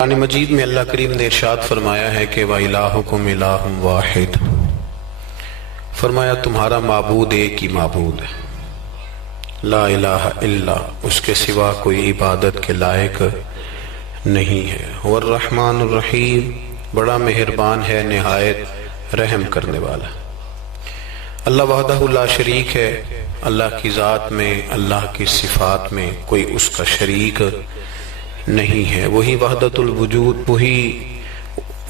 قرآن مجید میں اللہ کریم نے ارشاد فرمایا ہے کہ وَإِلَٰهُكُمْ إِلَٰهٌ وَاحِدٌ، فرمایا تمہارا معبود ایک ہی معبود ہے، لا الہ الا، اس کے سوا کوئی عبادت کے لائق نہیں ہے، والرحمن الرحیم، بڑا مہربان ہے، نہایت رحم کرنے والا۔ اللہ وحدہ لا شریک ہے، اللہ کی ذات میں، اللہ کی صفات میں کوئی اس کا شریک نہیں ہے، وہی وحدت الوجود، وہی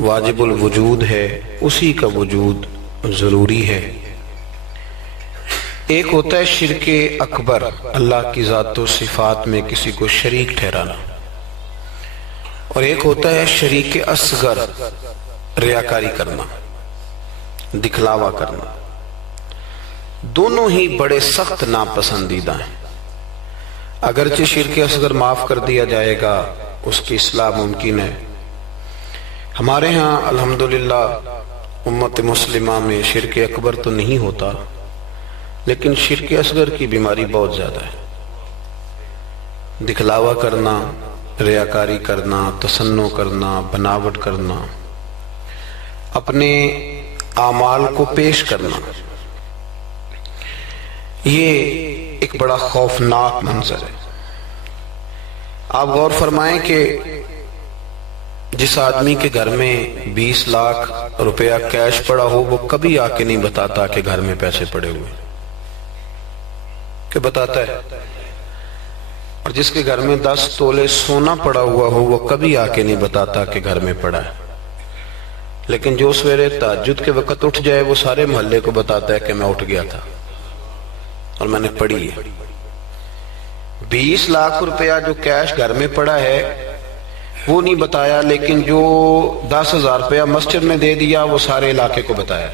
واجب الوجود ہے، اسی کا وجود ضروری ہے۔ ایک ہوتا ہے شرک اکبر، اللہ کی ذات و صفات میں کسی کو شریک ٹھہرانا، اور ایک ہوتا ہے شریک اصغر، ریاکاری کرنا، دکھلاوا کرنا۔ دونوں ہی بڑے سخت ناپسندیدہ ہیں۔ اگرچہ شرک اصغر معاف کر دیا جائے گا، اس کی اصلاح ممکن ہے۔ ہمارے ہاں الحمدللہ امت مسلمہ میں شرک اکبر تو نہیں ہوتا، لیکن شرک اصغر کی بیماری بہت زیادہ ہے۔ دکھلاوا کرنا، ریاکاری کرنا، تصنع کرنا، بناوٹ کرنا، اپنے اعمال کو پیش کرنا، یہ ایک بڑا خوفناک منظر ہے۔ آپ غور فرمائیں کہ جس آدمی کے گھر میں 20 لاکھ روپیہ کیش پڑا ہو، وہ کبھی آ کے نہیں بتاتا کہ گھر میں پیسے پڑے ہوئے، کہ بتاتا ہے؟ اور جس کے گھر میں 10 تولے سونا پڑا ہوا ہو، وہ کبھی آ کے نہیں بتاتا کہ گھر میں پڑا ہے، لیکن جو سویرے تہجد کے وقت اٹھ جائے، وہ سارے محلے کو بتاتا ہے کہ میں اٹھ گیا تھا اور میں نے پڑھی ہے۔ 20 لاکھ روپیہ جو کیش گھر میں پڑا ہے وہ نہیں بتایا، لیکن جو 10,000 روپیہ مسجد میں دے دیا وہ سارے علاقے کو بتایا،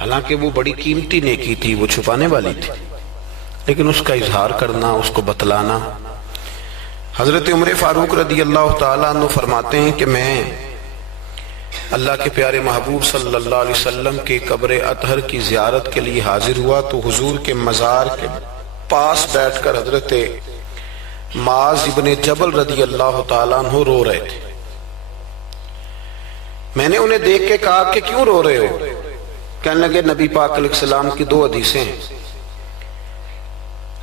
حالانکہ وہ بڑی قیمتی نیکی تھی، وہ چھپانے والی تھی، لیکن اس کا اظہار کرنا، اس کو بتلانا۔ حضرت عمر فاروق رضی اللہ تعالیٰ عنہ فرماتے ہیں کہ میں اللہ کے پیارے محبوب صلی اللہ علیہ وسلم کے قبر اطہر کی زیارت کے لیے حاضر ہوا تو حضور کے مزار کے پاس بیٹھ کر حضرت معاذ ابن جبل رضی اللہ تعالیٰ عنہ رو رہے تھے۔ میں نے انہیں دیکھ کے کہا کہ کیوں رو رہے ہو؟ کہنے لگے نبی پاک علیہ السلام کی 2 حدیثیں ہیں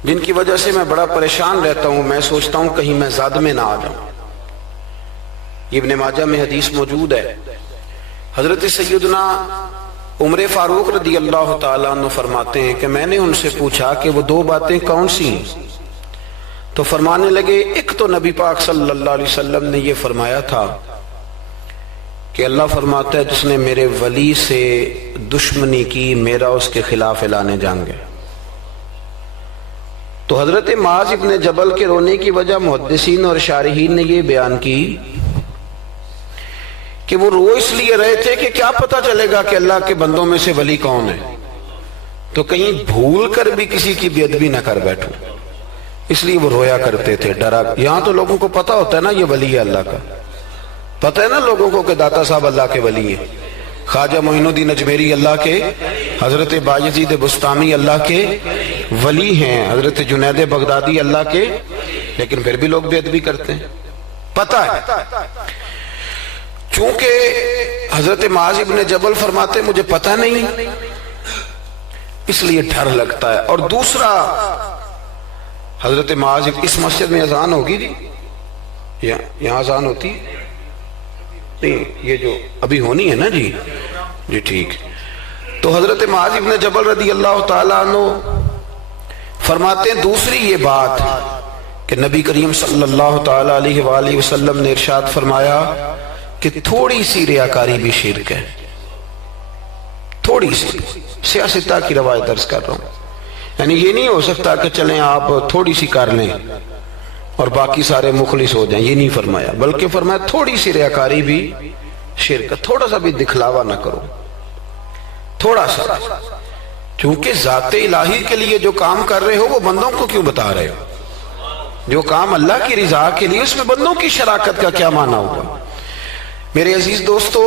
جن کی وجہ سے میں بڑا پریشان رہتا ہوں، میں سوچتا ہوں کہیں میں زاد میں نہ آ جاؤں۔ ابن ماجہ میں حدیث موجود ہے۔ حضرت سیدنا عمر فاروق رضی اللہ تعالیٰ عنہ فرماتے ہیں کہ میں نے ان سے پوچھا کہ وہ 2 باتیں کون سی ہیں؟ تو فرمانے لگے، ایک تو نبی پاک صلی اللہ علیہ وسلم نے یہ فرمایا تھا کہ اللہ فرماتا ہے جس نے میرے ولی سے دشمنی کی، میرا اس کے خلاف اعلان جنگ ہے۔ تو حضرت معاذ ابن جبل کے رونے کی وجہ محدثین اور شارحین نے یہ بیان کی کہ وہ رو اس لیے رہے تھے کہ کیا پتہ چلے گا کہ اللہ کے بندوں میں سے ولی کون ہے، تو کہیں بھول کر بھی کسی کی بے ادبی نہ کر بیٹھوں، اس لیے وہ رویا کرتے تھے، ڈرا۔ یہاں تو لوگوں کو پتہ ہوتا ہے نا یہ ولی ہے اللہ کا، پتہ ہے نا لوگوں کو کہ داتا صاحب اللہ کے ولی ہیں، خواجہ معین الدین اجمیری اللہ کے، حضرت بایزید بستامی اللہ کے ولی ہیں، حضرت جنید بغدادی اللہ کے، لیکن پھر بھی لوگ بے ادبی کرتے ہیں، پتہ ہے۔ چونکہ حضرت معاذ ابن جبل فرماتے مجھے پتہ نہیں، اس لیے ڈر لگتا ہے۔ اور دوسرا، حضرت معاذ اس مسجد میں اذان ہوگی جی، یہاں اذان ہوتی ہے نہیں، یہ جو ابھی ہونی ہے نا جی، جی ٹھیک۔ تو حضرت معاذ ابن جبل رضی اللہ تعالیٰ عنہ فرماتے ہیں دوسری یہ بات کہ نبی کریم صلی اللہ تعالیٰ علیہ وآلہ وسلم نے ارشاد فرمایا کہ تھوڑی سی ریاکاری بھی شرک ہے، تھوڑی سی، سیاستہ کی روایت درس کر رہا ہوں، یعنی یہ نہیں ہو سکتا کہ چلیں آپ تھوڑی سی کر لیں اور باقی سارے مخلص ہو جائیں، یہ نہیں فرمایا، بلکہ فرمایا تھوڑی سی ریاکاری بھی شرک ہے، تھوڑا سا بھی دکھلاوا نہ کرو، تھوڑا سا، کیونکہ ذات الہی کے لیے جو کام کر رہے ہو وہ بندوں کو کیوں بتا رہے ہو؟ جو کام اللہ کی رضا کے لیے، اس میں بندوں کی شراکت کا کیا معنی ہوگا؟ میرے عزیز دوستو،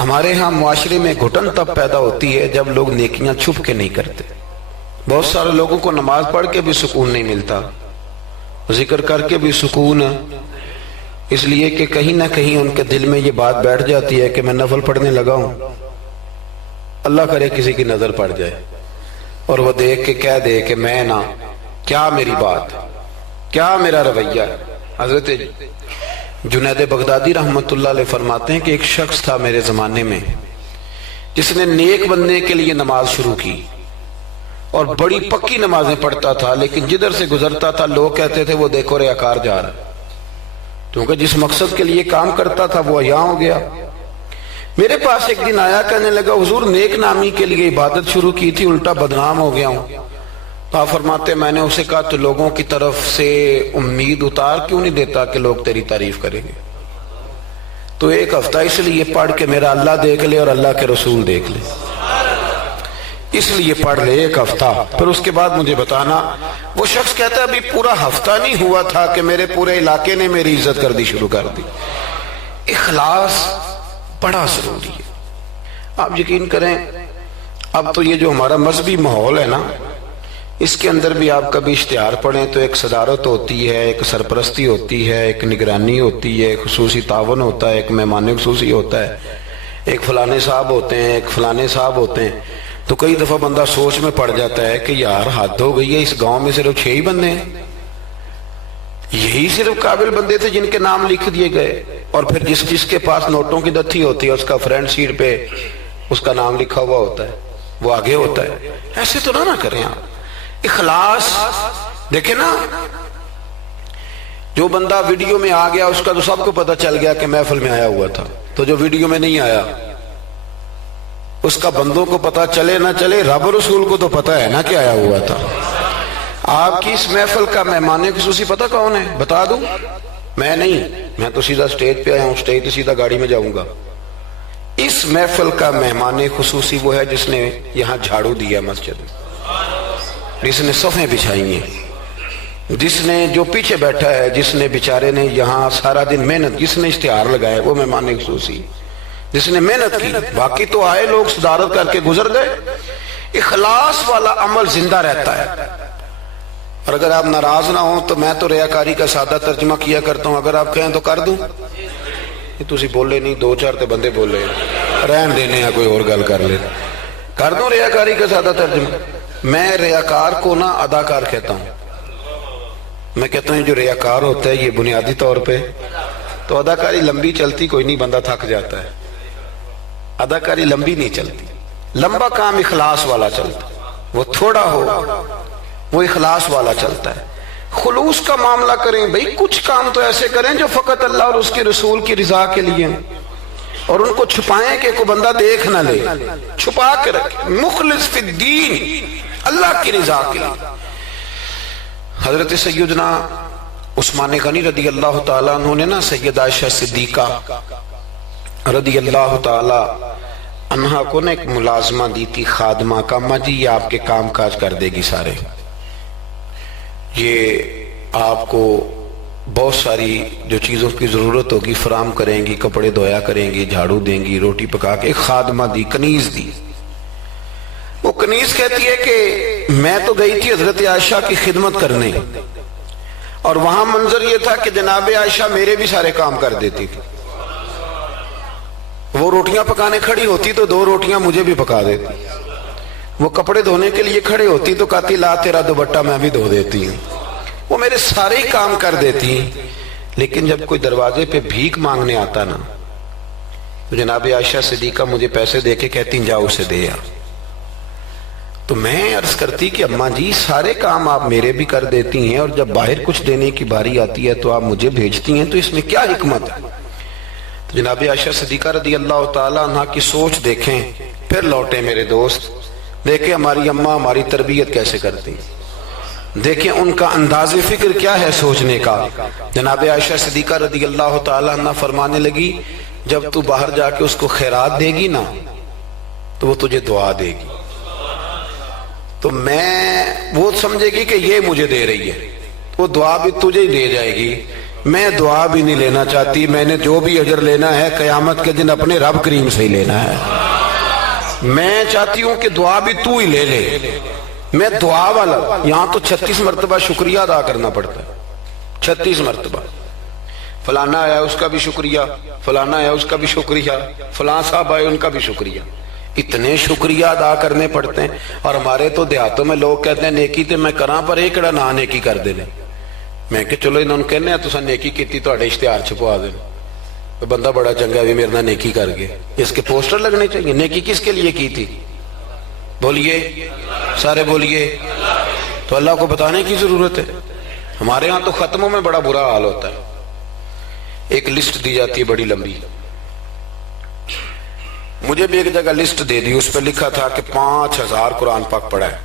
ہمارے ہاں معاشرے میں گھٹن تب پیدا ہوتی ہے جب لوگ نیکیاں چھپ کے نہیں کرتے۔ بہت سارے لوگوں کو نماز پڑھ کے بھی سکون نہیں ملتا، ذکر کر کے بھی سکون اس لیے کہ کہیں نہ کہیں ان کے دل میں یہ بات بیٹھ جاتی ہے کہ میں نفل پڑھنے لگا ہوں، اللہ کرے کسی کی نظر پڑ جائے اور وہ دیکھ کے کہہ دے کہ میں نہ، کیا میری بات، کیا میرا رویہ ہے۔ حضرت جنید بغدادی رحمت اللہ علیہ فرماتے ہیں کہ ایک شخص تھا میرے زمانے میں جس نے نیک بننے کے لیے نماز شروع کی اور بڑی پکی نمازیں پڑھتا تھا، لیکن جدھر سے گزرتا تھا لوگ کہتے تھے وہ دیکھو ریاکار جا رہا ہے، کیونکہ جس مقصد کے لیے کام کرتا تھا وہ عیاں ہو گیا۔ میرے پاس ایک دن آیا، کہنے لگا حضور نیک نامی کے لیے عبادت شروع کی تھی، الٹا بدنام ہو گیا ہوں۔ تو آپ فرماتے میں نے اسے کہا تو لوگوں کی طرف سے امید اتار کیوں نہیں دیتا کہ لوگ تیری تعریف کریں گے؟ تو ایک ہفتہ اس لیے پڑھ کے میرا اللہ دیکھ لے اور اللہ کے رسول دیکھ لے، اس لیے پڑھ لے ایک ہفتہ، پھر اس کے بعد مجھے بتانا۔ وہ شخص کہتا ہے ابھی پورا ہفتہ نہیں ہوا تھا کہ میرے پورے علاقے نے میری عزت کر دی شروع کر دی۔ اخلاص بڑا ضروری ہے۔ آپ یقین کریں اب تو یہ جو ہمارا مذہبی ماحول ہے نا، اس کے اندر بھی آپ کبھی اشتہار پڑھیں تو ایک صدارت ہوتی ہے، ایک سرپرستی ہوتی ہے، ایک نگرانی ہوتی ہے، ایک خصوصی تعاون ہوتا ہے، ایک مہمان خصوصی ہوتا ہے، ایک فلانے صاحب ہوتے ہیں، ایک فلانے صاحب ہوتے ہیں۔ تو کئی دفعہ بندہ سوچ میں پڑ جاتا ہے کہ یار حد ہو گئی ہے، اس گاؤں میں صرف 6 ہی بندے ہیں، یہی صرف قابل بندے تھے جن کے نام لکھ دیے گئے، اور پھر جس کے پاس نوٹوں کی دتھی ہوتی ہے اس کا فرنٹ سیٹ پہ اس کا نام لکھا ہوا ہوتا ہے، وہ آگے ہوتا ہے۔ ایسے تو نہ کریں آپ۔ اخلاص دیکھیں نا، جو بندہ ویڈیو میں آ گیا اس کا تو سب کو پتہ چل گیا کہ محفل میں آیا ہوا تھا، تو جو ویڈیو میں نہیں آیا اس کا بندوں کو پتہ چلے نہ چلے، رب رسول کو تو پتہ ہے نا کہ آیا ہوا تھا۔ آپ کی اس محفل کا مہمان خصوصی پتہ کون ہے؟ بتا دوں؟ میں نہیں، میں تو سیدھا سٹیج پہ آیا ہوں، سٹیج سے سیدھا گاڑی میں جاؤں گا۔ اس محفل کا مہمان خصوصی وہ ہے جس نے یہاں جھاڑو دیا مسجد میں، جس نے صفیں بچھائی ہیں، جس نے جو پیچھے بیٹھا ہے، جس نے بیچارے نے یہاں سارا دن محنت، جس نے اشتہار لگایا، وہ مہمان خصوصی جس نے محنت کی۔ باقی تو آئے لوگ صدارت کر کے گزر گئے۔ اخلاص والا عمل زندہ رہتا ہے۔ اور اگر آپ ناراض نہ ہوں تو میں تو ریاکاری کا سادہ ترجمہ کیا کرتا ہوں، اگر آپ کہیں تو کر دوں؟ یہ تسی بولے نہیں، 2-4 تے بندے بولے، رہن دینے ہیں، کوئی اور گل کر لے، کر دوں ریاکاری کا سادہ ترجمہ؟ میں ریاکار کو نہ اداکار کہتا ہوں۔ میں کہتا ہوں جو ریاکار ہوتا ہے یہ بنیادی طور پہ تو اداکاری لمبی چلتی کوئی نہیں، بندہ تھک جاتا ہے، اداکاری لمبی نہیں چلتی، لمبا کام اخلاص والا چلتا، وہ تھوڑا ہو وہ اخلاص والا چلتا ہے۔ خلوص کا معاملہ کریں بھئی، کچھ کام تو ایسے کریں جو فقط اللہ اور اس کے رسول کی رضا کے لیے، اور ان کو چھپائیں کہ کوئی بندہ دیکھ نہ لے، چھپا کے رکھیں، مخلص فی الدین، اللہ کی رضا کے لیے۔ حضرت سیدنا عثمان غنی رضی اللہ تعالیٰ عنہ نے نا سیدہ عائشہ صدیقہ رضی اللہ تعالیٰ عنہ کو نے ایک ملازمہ دی تھی، خادمہ کا، اما جی یہ آپ کے کام کاج کر دے گی سارے، یہ آپ کو بہت ساری جو چیزوں کی ضرورت ہوگی فراہم کریں گی، کپڑے دھویا کریں گی، جھاڑو دیں گی، روٹی پکا کے۔ ایک خادمہ دی، کنیز دی۔ وہ کنیز کہتی ہے کہ میں تو گئی تھی حضرت عائشہ کی خدمت کرنے، اور وہاں منظر یہ تھا کہ جناب عائشہ میرے بھی سارے کام کر دیتی تھی۔ وہ روٹیاں پکانے کھڑی ہوتی تو 2 روٹیاں مجھے بھی پکا دیتی، وہ کپڑے دھونے کے لیے کھڑے ہوتی تو کہتی لا تیرا دوپٹہ میں بھی دھو دیتی ہوں۔ وہ میرے سارے ہی کام کر دیتی، لیکن جب کوئی دروازے پہ بھیک مانگنے آتا نا تو جناب عائشہ صدیقہ مجھے پیسے دے کے کہتی جاؤ اسے دے آ۔ تو میں عرض کرتی کہ اماں جی سارے کام آپ میرے بھی کر دیتی ہیں، اور جب باہر کچھ دینے کی باری آتی ہے تو آپ مجھے بھیجتی ہیں، تو اس میں کیا حکمت ہے؟ تو جناب عائشہ صدیقہ رضی اللہ تعالیٰ عنہ کی سوچ دیکھیں، پھر لوٹیں میرے دوست، دیکھیں ہماری اماں ہماری تربیت کیسے کرتی، دیکھیں ان کا انداز فکر کیا ہے سوچنے کا۔ جناب عائشہ صدیقہ رضی اللہ تعالیٰ عنہ فرمانے لگی جب تو باہر جا کے اس کو خیرات دے گی نا تو وہ تجھے دعا دے گی، تو وہ سمجھے گی کہ یہ مجھے دے رہی ہے، وہ دعا بھی تجھے ہی دے جائے گی۔ میں دعا بھی نہیں لینا چاہتی، میں نے جو بھی اجر لینا ہے قیامت کے دن اپنے رب کریم سے ہی لینا ہے۔ میں چاہتی ہوں کہ دعا بھی تو ہی لے لے، میں دعا والا۔ یہاں تو 36 مرتبہ شکریہ ادا کرنا پڑتا ہے، 36 مرتبہ۔ فلانا آیا اس کا بھی شکریہ، فلانا آیا اس کا بھی شکریہ، فلاں صاحب آئے ان کا بھی شکریہ. اتنے شکریہ ادا کرنے پڑتے ہیں. اور ہمارے تو دیہاتوں میں لوگ کہتے ہیں نیکی تے میں کراں پر یہ کہڑا نہ نیکی کر دے. میں کہ چلو انہوں نے کہنے ہیں تساں نیکی کیتی تہاڈے اشتہار چھپوا دیں، بندہ بڑا چنگا بھی میرے نال نیکی کر گیا. اس کے پوسٹر لگنے چاہیے. نیکی کس کے لیے کی تھی؟ بولیے سارے بولیے. تو اللہ کو بتانے کی ضرورت ہے. ہمارے ہاں تو ختموں میں بڑا برا حال ہوتا ہے. ایک لسٹ دی جاتی ہے بڑی لمبی. مجھے بھی ایک جگہ لسٹ دے دی، اس پہ لکھا تھا کہ 5000 قرآن پاک پڑھا ہے.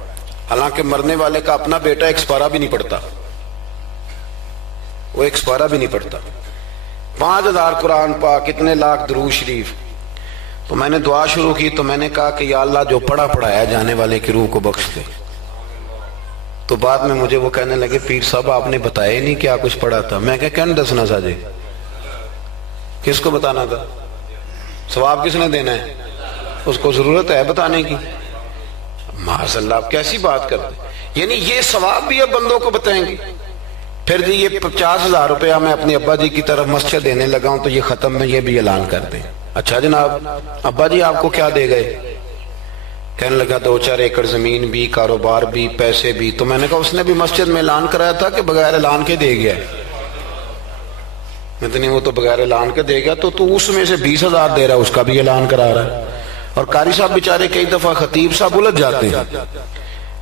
حالانکہ مرنے والے کا اپنا بیٹا ایک سپارہ بھی نہیں پڑھتا، وہ ایک سپارہ بھی نہیں پڑھتا. 5000 قرآن پاک، اتنے لاکھ درود شریف. تو میں نے دعا شروع کی تو میں نے کہا کہ یا اللہ جو پڑھایا جانے والے کی روح کو بخش دے. تو بعد میں مجھے وہ کہنے لگے پیر صاحب آپ نے بتایا نہیں کیا کچھ پڑھا تھا. میں کہا کیا دسنا سا جی، کس کو بتانا تھا؟ ثواب کس نے دینا ہے؟ اس کو ضرورت ہے بتانے کی. معاذ اللہ آپ کیسی بات کرتے. یعنی یہ ثواب بھی اب بندوں کو بتائیں گے. پھر جی یہ 50,000 روپیہ میں اپنے ابا جی کی طرف مسجد دینے لگا ہوں تو یہ ختم میں یہ بھی اعلان کر دیں. اچھا جناب ابا جی آپ کو کیا دے گئے؟ کہنے لگا 2-4 ایکڑ زمین بھی، کاروبار بھی، پیسے بھی. تو میں نے کہا اس نے بھی مسجد میں اعلان کرایا تھا کہ بغیر اعلان کے دے گیا ہے؟ نہیں وہ تو بغیر اعلان کے دے گا. تو اس میں سے 20,000 دے رہا ہے، اس کا بھی اعلان کرا رہا ہے. اور قاری صاحب بیچارے کئی دفعہ خطیب صاحب الجھ جاتے ہیں،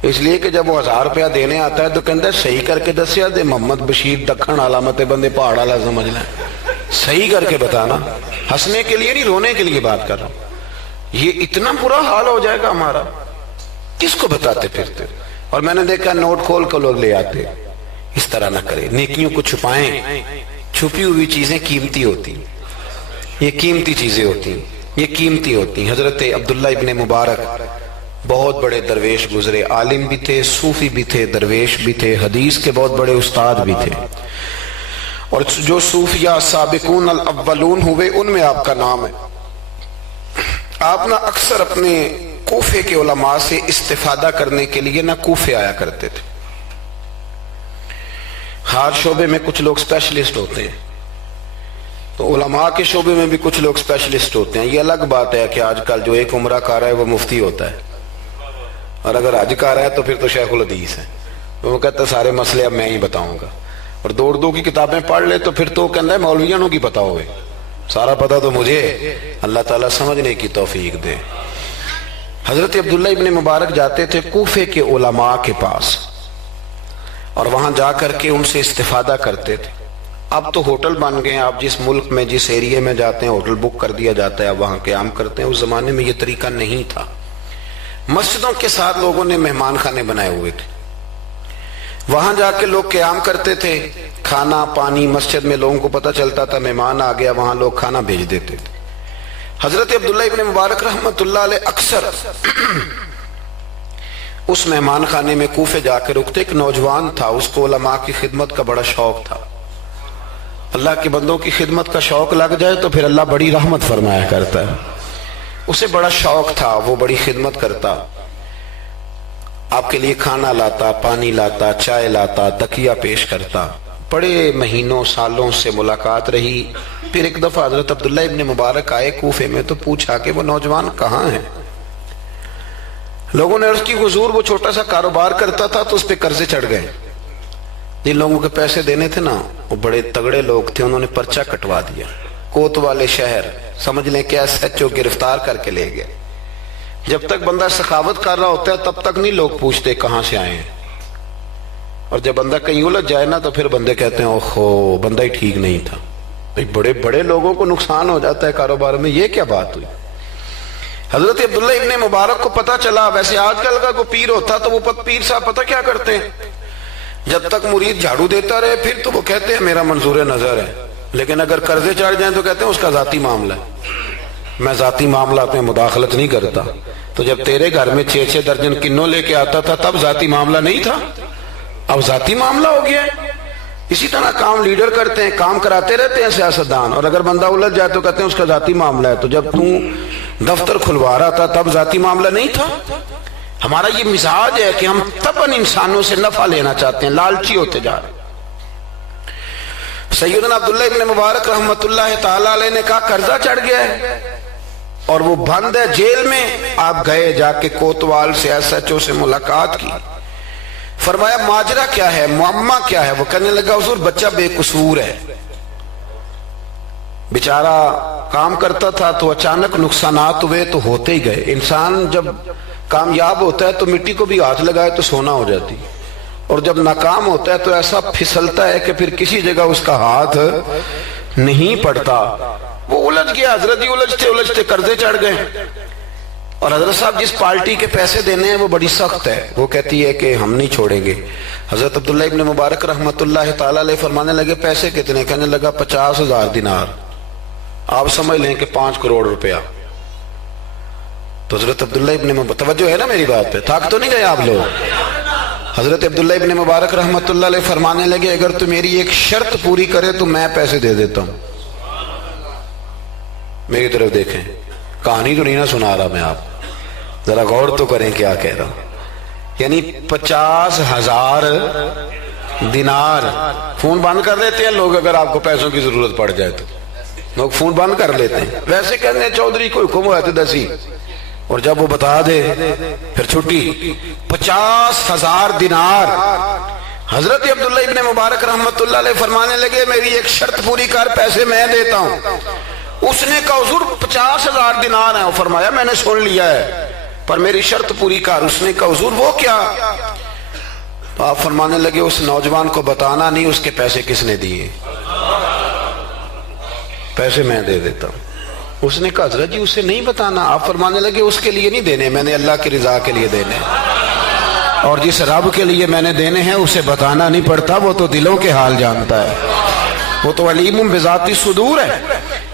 اس لیے کہ جب وہ 1000 روپیہ دینے آتا ہے تو کہتا ہے صحیح کر کے دسیا دے محمد بشیر دکھن علامت بندے پہاڑ والا سمجھ لیں. صحیح کر کے بتانا، ہنسنے کے لیے نہیں رونے کے لیے بات کر رہا ہوں. یہ اتنا برا حال ہو جائے گا ہمارا، کس کو بتاتے پھرتے. اور میں نے دیکھا نوٹ کھول کر لوگ لے آتے. اس طرح نہ کرے، نیکیوں کو چھپائیں. چھپی ہوئی چیزیں قیمتی ہوتی، یہ قیمتی چیزیں ہوتی، یہ قیمتی ہوتی. حضرت عبداللہ ابن مبارک بہت بڑے درویش گزرے، عالم بھی تھے، صوفی بھی تھے، درویش بھی تھے، حدیث کے بہت بڑے استاد بھی تھے. اور جو صوفیاء سابقون الاولون ہوئے ان میں آپ کا نام ہے. آپ نہ اکثر اپنے کوفے کے علماء سے استفادہ کرنے کے لیے نہ کوفے آیا کرتے تھے. ہر شعبے میں کچھ لوگ اسپیشلسٹ ہوتے ہیں، تو علماء کے شعبے میں بھی کچھ لوگ اسپیشلسٹ ہوتے ہیں. یہ الگ بات ہے کہ آج کل جو ایک عمرہ کر رہا ہے وہ مفتی ہوتا ہے، اور اگر حج کر رہا ہے تو پھر تو شیخ الحدیث ہے. وہ کہتا ہے سارے مسئلے اب میں ہی بتاؤں گا. اور دو کی کتابیں پڑھ لے تو پھر تو کہتا ہے مولویانوں کی پتہ ہوئے، سارا پتہ تو مجھے. اللہ تعالیٰ سمجھنے کی توفیق دے. حضرت عبداللہ ابن مبارک جاتے تھے کوفے کے علماء کے پاس، اور وہاں جا کر کے ان سے استفادہ کرتے تھے. اب تو ہوٹل بن گئے ہیں، آپ جس ملک میں جس ایریے میں جاتے ہیں ہوٹل بک کر دیا جاتا ہے، اب وہاں قیام کرتے ہیں. اس زمانے میں یہ طریقہ نہیں تھا. مسجدوں کے ساتھ لوگوں نے مہمان خانے بنائے ہوئے تھے، وہاں جا کے لوگ قیام کرتے تھے. کھانا پانی مسجد میں لوگوں کو پتہ چلتا تھا، مہمان آ گیا، وہاں لوگ کھانا بھیج دیتے تھے. حضرت عبداللہ ابن مبارک رحمت اللہ علیہ اکثر اس مہمان خانے میں کوفے جا کے رکتے. ایک نوجوان تھا، اس کو علماء کی خدمت کا بڑا شوق تھا. اللہ کے بندوں کی خدمت کا شوق لگ جائے تو پھر اللہ بڑی رحمت فرمایا کرتا ہے. اسے بڑا شوق تھا، وہ بڑی خدمت کرتا، آپ کے لیے کھانا لاتا، پانی لاتا، چائے لاتا، تکیہ پیش کرتا. بڑے مہینوں سالوں سے ملاقات رہی. پھر ایک دفعہ حضرت عبداللہ ابن مبارک آئے کوفے میں تو پوچھا کہ وہ نوجوان کہاں ہیں. لوگوں نے عرض کی حضور وہ چھوٹا سا کاروبار کرتا تھا تو اس پہ قرضے چڑھ گئے. جن لوگوں کے پیسے دینے تھے نا وہ بڑے تگڑے لوگ تھے، انہوں نے پرچہ کٹوا دیا. کوتوالے شہر سمجھ لیں کہ ایس ایچ او گرفتار کر کے لے گئے. جب تک بندہ سخاوت کر رہا ہوتا ہے تب تک نہیں لوگ پوچھتے کہاں سے آئے ہیں، اور جب بندہ کہیں الجھ جائے نا تو پھر بندے کہتے ہیں اوہو بندہ ہی ٹھیک نہیں تھا. بڑے بڑے لوگوں کو نقصان ہو جاتا ہے کاروبار میں. یہ کیا بات ہوئی؟ حضرت عبداللہ ابن مبارک کو پتا چلا. ویسے آج کل کا کوئی پیر ہوتا تو وہ پیر صاحب پتہ کیا کرتے ہیں، جب تک مرید جھاڑو دیتا رہے پھر تو وہ کہتے ہیں میرا منظور نظر ہے، لیکن اگر قرضے چڑھ جائیں تو کہتے ہیں اس کا ذاتی معاملہ ہے، میں ذاتی معاملات میں مداخلت نہیں کرتا. تو جب تیرے گھر میں 6 درجن کنوں لے کے آتا تھا تب ذاتی معاملہ نہیں تھا، اب ذاتی معاملہ ہو گیا ہے. اسی طرح کام لیڈر کرتے ہیں، کام کراتے رہتے ہیں سیاستدان، اور اگر بندہ الجھ جائے تو کہتے ہیں اس کا ذاتی معاملہ ہے. تو جب دفتر کھلوا رہا تھا تب ذاتی معاملہ نہیں تھا. ہمارا یہ مزاج ہے کہ ہم طبعاً انسانوں سے نفع لینا چاہتے ہیں، لالچی ہوتے جا رہے ہیں. سیدنا عبداللہ ابن مبارک رحمت اللہ تعالی علیہ نے کہا قرضہ چڑھ گیا ہے اور وہ بند ہے جیل میں. آپ گئے, جا کے کوتوال سے ایس ایچ او سے ملاقات کی, فرمایا ماجرا کیا ہے, معمہ کیا ہے؟ وہ کہنے لگا حضور بچہ بے قصور ہے, بیچارہ کام کرتا تھا تو اچانک نقصانات ہوئے تو ہوتے ہی گئے. انسان جب کامیاب ہوتا ہے تو مٹی کو بھی ہاتھ لگائے تو سونا ہو جاتی, اور جب ناکام ہوتا ہے تو ایسا پھسلتا ہے کہ پھر کسی جگہ اس کا ہاتھ نہیں پڑتا. وہ الجھ گیا, حضرت جی الجھتے الجھتے قرضے چڑھ گئے. اور حضرت صاحب جس پارٹی کے پیسے دینے ہیں وہ بڑی سخت ہے, وہ کہتی ہے کہ ہم نہیں چھوڑیں گے. حضرت عبداللہ ابن مبارک رحمت اللہ تعالی علیہ فرمانے لگے پیسے کتنے؟ کہنے لگا 50,000 دینار. آپ سمجھ لیں کہ 5 کروڑ روپیہ. تو حضرت عبداللہ ابن مبارک, توجہ ہے نا میری بات پہ, تھک تو نہیں گئے آپ لوگ؟ حضرت عبداللہ ابن مبارک رحمت اللہ علیہ فرمانے لگے اگر تو میری ایک شرط پوری کرے تو میں پیسے دے دیتا ہوں. میری طرف دیکھیں, کہانی تو نہیں نہ سنا رہا میں, آپ ذرا غور تو کریں کیا کہہ رہا ہوں. یعنی 50,000 دینار. فون بند کر لیتے ہیں لوگ اگر آپ کو پیسوں کی ضرورت پڑ جائے تو, لوگ فون بند کر لیتے ہیں. ویسے کہتے ہیں چودھری کو حکم ہوا تو دسی, اور جب وہ بتا دے پھر چھٹی. 50,000 دینار. حضرت عبداللہ ابن مبارک رحمت اللہ علیہ فرمانے لگے میری ایک شرط پوری کر, پیسے میں دیتا ہوں. اس نے کہا حضور 50,000 دینار ہیں. فرمایا میں نے سن لیا ہے پر میری شرط پوری کر. اس نے کہا حضور وہ کیا؟ تو آپ فرمانے لگے اس نوجوان کو بتانا نہیں اس کے پیسے کس نے دیے, پیسے میں دے دیتا ہوں. اس نے کہا حضرت جی اسے نہیں بتانا. آپ فرمانے لگے اس کے لیے نہیں دینے, میں نے اللہ کی رضا کے لیے دینے, اور جس رب کے لیے میں نے دینے ہیں اسے بتانا نہیں پڑتا, وہ تو دلوں کے حال جانتا ہے, وہ تو علیم بذات الصدور ہے,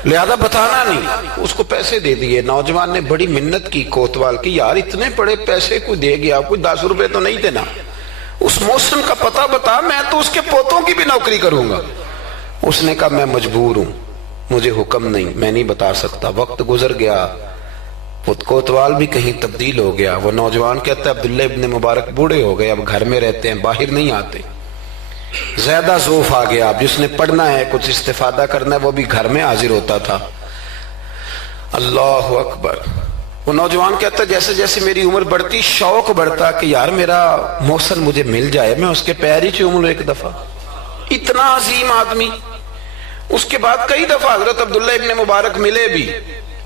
لہذا بتانا نہیں. اس کو پیسے دے دیے. نوجوان نے بڑی منت کی کوتوال کی, یار اتنے بڑے پیسے کوئی دے گیا, کوئی 10 روپے تو نہیں دینا, اس محسن کا پتہ بتا, میں تو اس کے پوتوں کی بھی نوکری کروں گا. اس نے کہا میں مجبور ہوں, مجھے حکم نہیں, میں نہیں بتا سکتا. وقت گزر گیا, وہ کوتوال بھی کہیں تبدیل ہو گیا. وہ نوجوان کہتا ہے عبداللہ ابن مبارک بوڑھے ہو گئے, اب گھر میں رہتے ہیں, باہر نہیں آتے. زیادہ ذوف آ گیا, اب جس نے پڑھنا ہے کچھ استفادہ کرنا ہے وہ بھی گھر میں حاضر ہوتا تھا. اللہ اکبر. وہ نوجوان کہتا ہے جیسے جیسے میری عمر بڑھتی شوق بڑھتا کہ یار میرا محسن مجھے مل جائے, میں اس کے پیر ہی چوم لوں ایک دفعہ. اتنا عظیم آدمی. اس کے بعد کئی دفعہ حضرت عبداللہ ابن مبارک ملے بھی.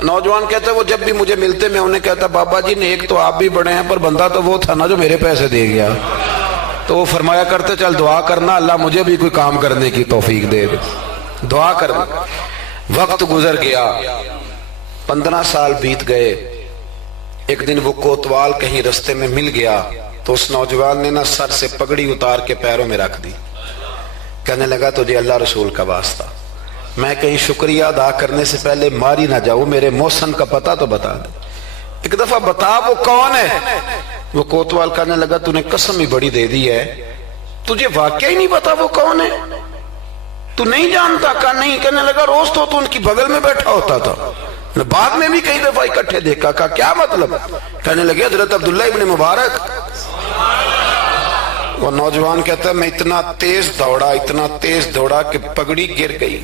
نوجوان کہتا ہے وہ جب بھی مجھے ملتے میں انہیں کہتا بابا جی نیک تو آپ بھی بڑے ہیں پر بندہ تو وہ تھا نا جو میرے پیسے دے گیا. تو وہ فرمایا کرتے چل دعا کرنا اللہ مجھے بھی کوئی کام کرنے کی توفیق دے, دعا کرنا. وقت گزر گیا, 15 سال بیت گئے. ایک دن وہ کوتوال کہیں رستے میں مل گیا تو اس نوجوان نے نا سر سے پگڑی اتار کے پیروں میں رکھ دی. کہنے لگا تجھے اللہ رسول کا واسطہ, میں کہیں شکریہ ادا کرنے سے پہلے ماری نہ جاؤں, میرے محسن کا پتہ تو بتا دے, ایک دفعہ بتا وہ کون ہے. وہ کوتوال کہنے لگا تو نے قسم ہی بڑی دے دی ہے, تجھے واقعی نہیں پتا وہ کون ہے, تو نہیں جانتا؟ کہا نہیں. کہنے لگا روز تو ان کی بغل میں بیٹھا ہوتا تھا, بعد میں بھی کئی دفعہ اکٹھے دیکھا. کہا کیا مطلب؟ کہنے لگے حضرت عبداللہ ابن مبارک. وہ نوجوان کہتا ہے میں اتنا تیز دوڑا کہ پگڑی گر گئی,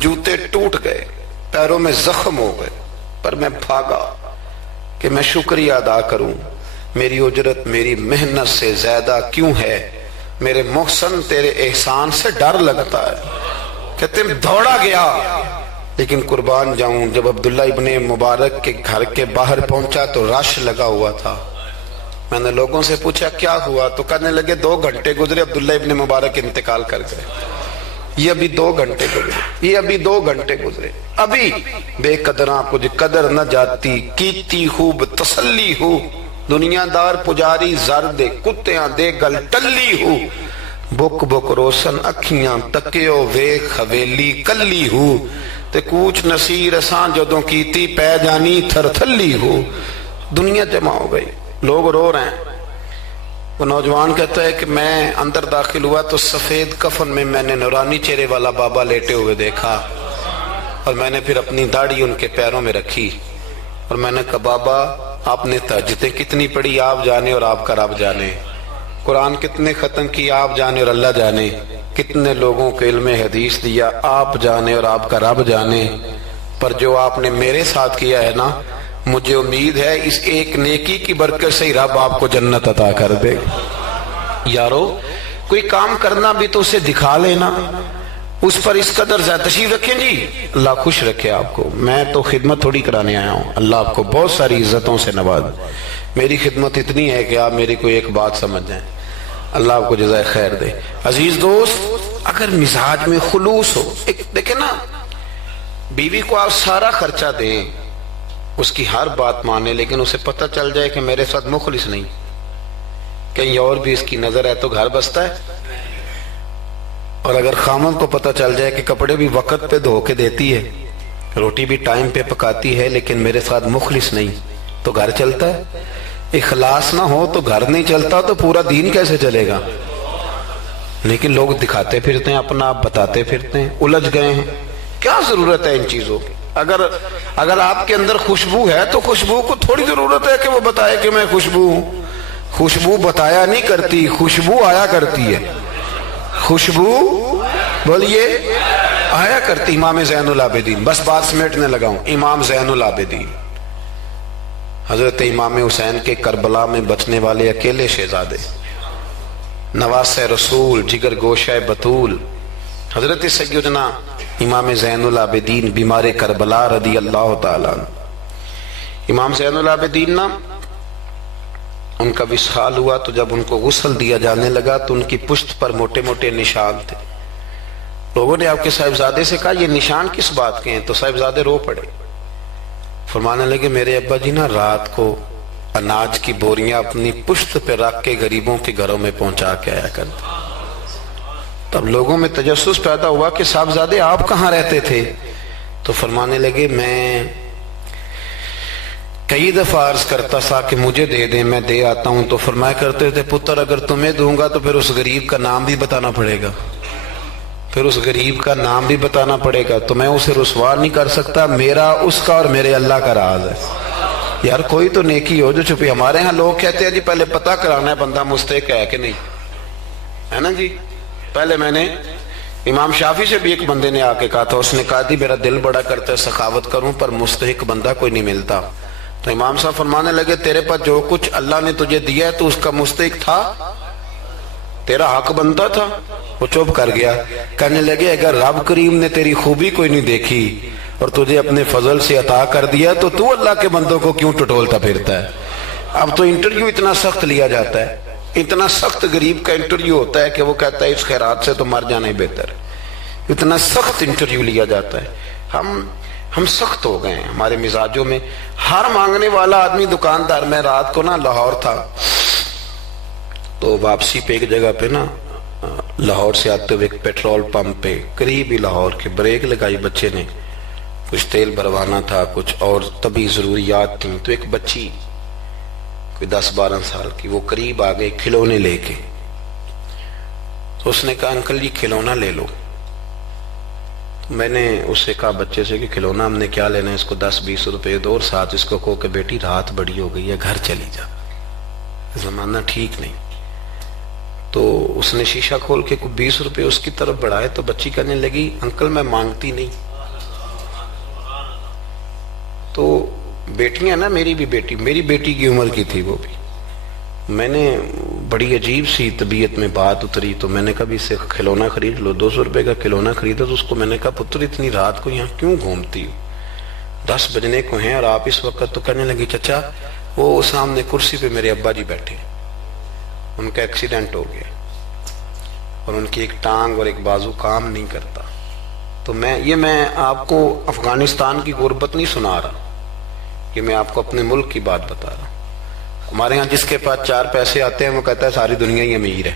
جوتے ٹوٹ گئے, پیروں میں زخم ہو گئے, پر میں بھاگا کہ میں شکریہ ادا کروں. میری اجرت میری محنت سے زیادہ کیوں ہے, میرے محسن تیرے احسان سے ڈر لگتا ہے. کہتے ہیں دوڑا گیا, لیکن قربان جاؤں جب عبداللہ ابن مبارک کے گھر کے باہر پہنچا تو رش لگا ہوا تھا. میں نے لوگوں سے پوچھا کیا ہوا, تو کہنے لگے 2 گھنٹے گزرے عبداللہ ابن مبارک انتقال کر گئے. یہ ابھی 2 گھنٹے گزرے, یہ ابھی 2 گھنٹے گزرے. ابھی بے قدراں کچھ قدر نہ جاتی, کیتی خوب تسلی ہو, دنیا دار پجاری زر دے, کتیاں دے گل ٹلی ہو, بک بک روشن اکھیاں تکیو ویکھ حویلی کلی ہو, تے کوچ نصیر اساں جدوں کیتی پہ جانی تھر تھلی ہو. دنیا جمع ہو گئی, لوگ رو رہے ہیں. وہ نوجوان کہتا ہے کہ میں اندر داخل ہوا تو سفید کفن میں میں نے نورانی چہرے والا بابا لیٹے ہوئے دیکھا, اور میں نے پھر اپنی داڑھی ان کے پیروں میں رکھی, اور میں نے کہا بابا آپ نے تہجدیں کتنی پڑھی آپ جانے اور آپ کا رب جانے, قرآن کتنے ختم کی آپ جانے اور اللہ جانے, کتنے لوگوں کو علم حدیث دیا آپ جانے اور آپ کا رب جانے، پر جو آپ نے میرے ساتھ کیا ہے نا، مجھے امید ہے اس ایک نیکی کی برکت سے ہی رب آپ کو جنت عطا کر دے۔ یارو کوئی کام کرنا بھی تو اسے دکھا لینا، اس پر اس قدر زیادہ تشریف رکھیں جی، اللہ خوش رکھے آپ کو۔ میں تو خدمت تھوڑی کرانے آیا ہوں، اللہ آپ کو بہت ساری عزتوں سے نواز۔ میری خدمت اتنی ہے کہ آپ میری کوئی ایک بات سمجھ جائیں، اللہ آپ کو جزائے خیر دے۔ عزیز دوست، اگر مزاج میں خلوص ہو، دیکھیں نا، بیوی کو آپ سارا خرچہ دیں، اس کی ہر بات مانے، لیکن اسے پتہ چل جائے کہ میرے ساتھ مخلص نہیں، کہیں اور بھی اس کی نظر ہے، تو گھر بستا ہے۔ اور اگر خامن کو پتہ چل جائے کہ کپڑے بھی وقت پہ دھو کے دیتی ہے، روٹی بھی ٹائم پہ پکاتی ہے، لیکن میرے ساتھ مخلص نہیں، تو گھر چلتا ہے؟ اخلاص نہ ہو تو گھر نہیں چلتا، تو پورا دین کیسے چلے گا؟ لیکن لوگ دکھاتے پھرتے ہیں، اپنا آپ بتاتے پھرتے ہیں، الجھ گئے ہیں۔ کیا ضرورت ہے ان چیزوں کی؟ اگر آپ کے اندر خوشبو ہے تو خوشبو کو تھوڑی ضرورت ہے کہ وہ بتائے کہ میں خوشبو ہوں۔ خوشبو بتایا نہیں کرتی، خوشبو آیا کرتی ہے۔ خوشبو بولیے آیا کرتی۔ امام زین العابدین، بس بات سمیٹنے لگا ہوں، امام زین العابدین حضرت امام حسین کے کربلا میں بچنے والے اکیلے شہزادے، نواسہ رسول، جگر گوشہ بطول، حضرت سیدنا امام زین العابدین بیمار کربلا رضی اللہ تعالیٰ عنہ۔ امام زین العابدین نا، ان کا وصال ہوا تو جب ان کو غسل دیا جانے لگا تو ان کی پشت پر موٹے موٹے نشان تھے۔ لوگوں نے آپ کے صاحبزادے سے کہا یہ نشان کس بات کے ہیں؟ تو صاحبزادے رو پڑے، فرمانے لگے میرے ابا جی نا رات کو اناج کی بوریاں اپنی پشت پہ رکھ کے غریبوں کے گھروں میں پہنچا کے آیا کرتے۔ تب لوگوں میں تجسس پیدا ہوا کہ صاحبزادے آپ کہاں رہتے تھے؟ تو فرمانے لگے میں کئی دفعہ عرض کرتا تھا کہ مجھے دے دیں، میں دے آتا ہوں، تو فرمایا کرتے تھے پتر اگر تمہیں دوں گا تو پھر اس غریب کا نام بھی بتانا پڑے گا، پھر اس غریب کا نام بھی بتانا پڑے گا، تو میں اسے رسوا نہیں کر سکتا، میرا اس کا اور میرے اللہ کا راز ہے۔ یار کوئی تو نیکی ہو جو چھپی۔ ہمارے ہاں لوگ کہتے ہیں جی پہلے پتہ کرانا ہے بندہ مستحق ہے کہ نہیں، ہے نا جی۔ پہلے میں نے امام شافعی سے بھی ایک بندے نے آ کے کہا تھا، اس نے کہا تھی میرا دل بڑا کرتا ہے سخاوت کروں پر مستحق بندہ کوئی نہیں ملتا۔ تو امام صاحب فرمانے لگے تیرے پاس جو کچھ اللہ نے تجھے دیا ہے تو اس کا مستحق تھا، تیرا حق بنتا تھا۔ وہ چپ کر گیا، کہنے لگے اگر رب کریم نے تیری خوبی کوئی نہیں دیکھی اور تجھے اپنے فضل سے عطا کر دیا تو اللہ کے بندوں کو کیوں ٹٹولتا پھرتا ہے؟ اب تو انٹرویو اتنا سخت لیا جاتا ہے، اتنا سخت غریب کا انٹرویو ہوتا ہے کہ وہ کہتا ہے اس خیرات سے تو مر جانا ہی بہتر ہے۔ اتنا سخت انٹرویو لیا جاتا ہے۔ ہم سخت ہو گئے ہیں ہمارے مزاجوں میں۔ ہر مانگنے والا آدمی دکاندار، میں رات کو نا لاہور تھا تو واپسی پہ ایک جگہ پہ نا لاہور سے آتے ہوئے ایک پیٹرول پمپ پہ قریب ہی لاہور کے بریک لگائی بچے نے، کچھ تیل بھروانا تھا، کچھ اور طبی ضروریات تھیں، تو ایک بچی کوئی 10-12 سال کی وہ قریب آ گئی کھلونے لے کے، تو اس نے کہا انکل جی کھلونا لے لو۔ میں نے اس سے کہا بچے سے کہ کھلونا ہم نے کیا لینا ہے، اس کو 10-20 روپے دو اور ساتھ اس کو کہو کہ بیٹی رات بڑی ہو گئی ہے گھر چلی جا، زمانہ ٹھیک نہیں۔ تو اس نے شیشہ کھول کے کوئی 20 روپے اس کی طرف بڑھائے تو بچی کہنے لگی انکل میں مانگتی نہیں۔ تو بیٹیاں نا، میری بیٹی کی عمر کی تھی وہ بھی، میں نے بڑی عجیب سی طبیعت میں بات اتری تو میں نے کہا بھی اس سے کھلونا خرید لو، 200 روپے کا کھلونا خریدا۔ تو اس کو میں نے کہا پتر اتنی رات کو یہاں کیوں گھومتی ہو، 10 بجنے کو ہیں اور آپ اس وقت؟ تو کہنے لگی چچا وہ سامنے کرسی پہ میرے ابا جی بیٹھے، ان کا ایکسیڈنٹ ہو گیا اور ان کی ایک ٹانگ اور ایک بازو کام نہیں کرتا۔ تو میں آپ کو افغانستان کی غربت نہیں سنا رہا، کہ میں آپ کو اپنے ملک کی بات بتا رہا ہوں۔ ہمارے ہاں جس کے پاس 4 پیسے آتے ہیں وہ کہتا ہے ساری دنیا ہی امیر ہے،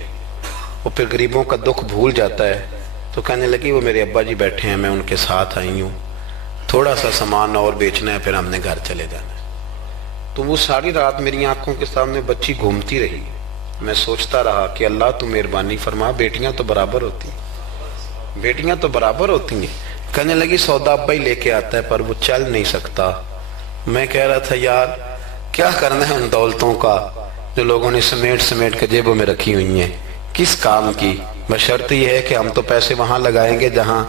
وہ پھر غریبوں کا دکھ بھول جاتا ہے۔ تو کہنے لگی وہ میرے ابا جی بیٹھے ہیں، میں ان کے ساتھ آئی ہوں، تھوڑا سا سامان اور بیچنا ہے پھر ہم نے گھر چلے جانا ہے۔ تو وہ ساری رات میری آنکھوں کے سامنے بچی گھومتی رہی، میں سوچتا رہا کہ اللہ تو مہربانی فرما، بیٹیاں تو برابر ہوتی ہیں، بیٹیاں تو برابر ہوتی ہیں۔ کہنے لگی سودا ابا ہی لے کے آتا ہے پر وہ چل نہیں سکتا۔ میں کہہ رہا تھا یار کیا کرنا ہے ان دولتوں کا جو لوگوں نے سمیٹ کے جیبوں میں رکھی ہوئی ہیں، کس کام کی؟ بشرط یہ ہے کہ ہم تو پیسے وہاں لگائیں گے جہاں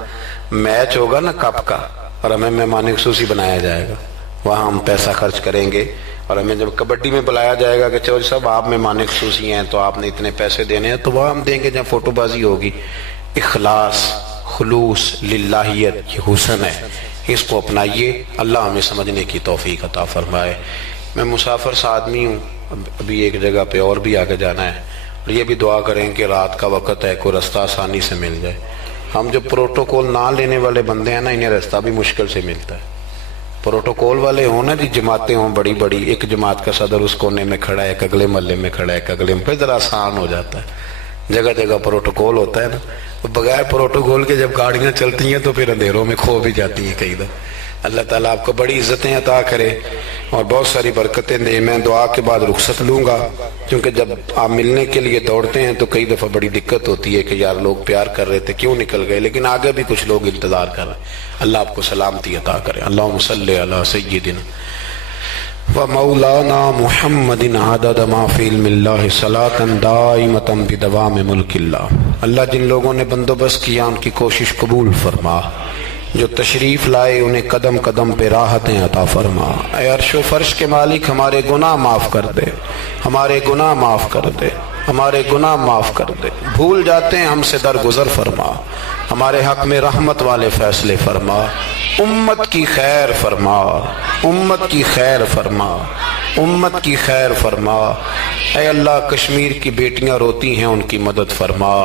میچ ہوگا نا کپ کا، اور ہمیں مہمان خصوصی بنایا جائے گا، وہاں ہم پیسہ خرچ کریں گے. اور ہمیں جب کبڈی میں بلایا جائے گا کہ چلو صاحب آپ مہمان خصوصی ہیں تو آپ نے اتنے پیسے دینے ہیں، تو وہاں ہم دیں گے جہاں فوٹو بازی ہوگی. اخلاص، خلوص، للہیت، یہ حسن ہے، اس کو اپنائیے. اللہ ہمیں سمجھنے کی توفیق عطا فرمائے. میں مسافر سا آدمی ہوں، ابھی ایک جگہ پہ اور بھی آگے جانا ہے، اور یہ بھی دعا کریں کہ رات کا وقت ہے، کوئی رستہ آسانی سے مل جائے. ہم جو پروٹوکول نہ لینے والے بندے ہیں نا، انہیں رستہ بھی مشکل سے ملتا ہے. پروٹوکول والے ہوں نا جی، جماعتیں ہوں بڑی بڑی، ایک جماعت کا صدر اس کونے میں کھڑا ہے، ایک اگلے محلے میں کھڑا ہے، ایک اگلے میں، پھر ذرا آسان ہو جاتا ہے. جگہ جگہ پروٹوکول ہوتا ہے نا. بغیر پروٹوکول کے جب گاڑیاں چلتی ہیں تو پھر اندھیروں میں کھو بھی جاتی ہیں کئی دفعہ. اللہ تعالیٰ آپ کو بڑی عزتیں عطا کرے اور بہت ساری برکتیں دے. میں دعا کے بعد رخصت لوں گا، کیونکہ جب آپ ملنے کے لیے دوڑتے ہیں تو کئی دفعہ بڑی دقت ہوتی ہے کہ یار لوگ پیار کر رہے تھے کیوں نکل گئے، لیکن آگے بھی کچھ لوگ انتظار کر رہے ہیں. اللہ آپ کو سلامتی عطا کرے. اللہم صلی علی سیدنا ومولانا محمد عدد ما فی علم اللہ صلاۃ دائمۃ بدوام ملک اللہ. اللہ جن لوگوں نے بندوبست کیا ان کی کوشش قبول فرما، جو تشریف لائے انہیں قدم قدم پہ راحتیں عطا فرما. اے عرش و فرش کے مالک ہمارے گناہ معاف کر دے، ہمارے گناہ معاف کر دے، ہمارے گناہ معاف کر دے. بھول جاتے ہیں ہم سے درگزر فرما، ہمارے حق میں رحمت والے فیصلے فرما. امت کی خیر فرما، امت کی خیر فرما، امت کی خیر فرما. اے اللہ کشمیر کی بیٹیاں روتی ہیں ان کی مدد فرما،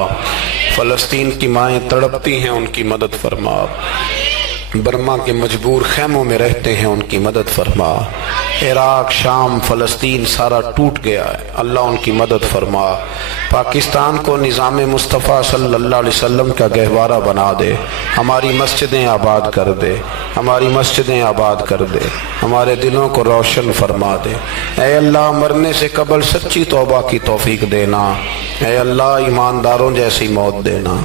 فلسطین کی مائیں تڑپتی ہیں ان کی مدد فرما، برما کے مجبور خیموں میں رہتے ہیں ان کی مدد فرما. عراق، شام، فلسطین سارا ٹوٹ گیا ہے، اللہ ان کی مدد فرما. پاکستان کو نظام مصطفیٰ صلی اللہ علیہ وسلم کا گہوارہ بنا دے. ہماری مسجدیں آباد کر دے، ہماری مسجدیں آباد کر دے، ہمارے دلوں کو روشن فرما دے. اے اللہ مرنے سے قبل سچی توبہ کی توفیق دینا. اے اللہ ایمانداروں جیسی موت دینا.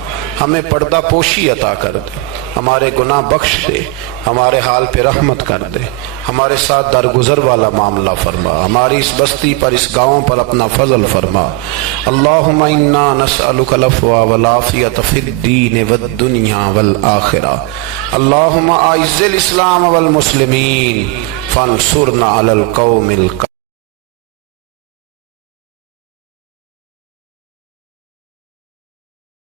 ہمیں پردہ پوشی عطا کر دے، ہمارے گناہ بخش دے، ہمارے حال پہ رحمت کر دے، ہمارے ساتھ درگزر والا معاملہ فرما، ہماری اس بستی پر، اس گاؤں پر اپنا فضل فرما. اللہم انا نسألک العفو والعافیۃ فی الدین والدنیا والآخرہ. اللہم اعز الاسلام والمسلمین فانصرنا علی القوم